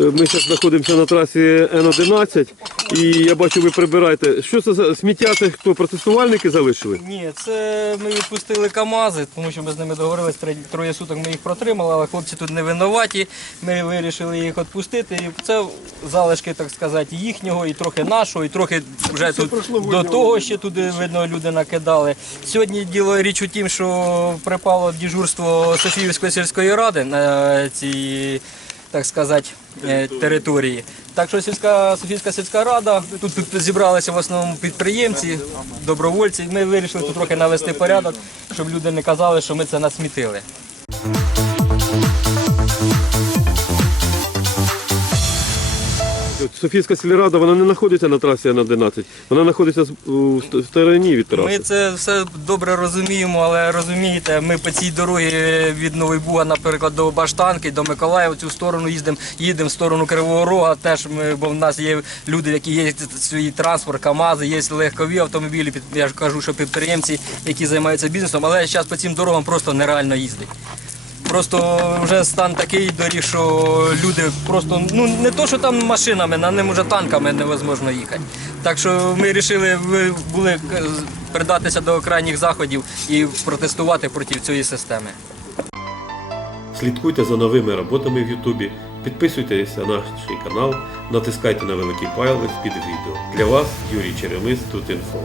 Ми зараз знаходимося на трасі Н-11 і я бачу, ви прибираєте. Що це за сміття? Це хто протестувальники залишили? Ні, це ми відпустили КАМАЗи, тому що ми з ними договорились, тре- троє суток ми їх протримали, але хлопці тут не винуваті. Ми вирішили їх відпустити. І це залишки, так сказати, їхнього, і трохи нашого, і трохи вже тут до того ще туди видно люди накидали. Сьогодні діло річ у тім, що припало дежурство Софіївської сільської ради на цій так сказати, е, території. Так що сільська Софійська сільська рада, тут, тут зібралися в основному підприємці, добровольці. Ми вирішили тут трохи навести порядок, щоб люди не казали, що ми це насмітили. Софійська сільрада вона не знаходиться на трасі Н-11, вона знаходиться в стороні від траси. Ми це все добре розуміємо, але розумієте, ми по цій дорогі від Нової Буга, наприклад, до Баштанки, до Миколаєва, цю сторону їздимо, їдемо в сторону Кривого Рога. Теж ми, бо в нас є люди, які є свій транспорт, КАМАЗи, є легкові автомобілі. Я ж кажу, що підприємці, які займаються бізнесом, але зараз по цим дорогам просто нереально їздить. Просто вже стан такий доріг, що люди просто ну не то, що там машинами, на ним вже танками невозможно їхати. Так що ми вирішили ви були е, придатися до крайніх заходів і протестувати проти цієї системи. Слідкуйте за новими роботами в Ютубі, підписуйтесь на наш канал, натискайте на великий палець під відео. Для вас Юрій Черемис тут інфо.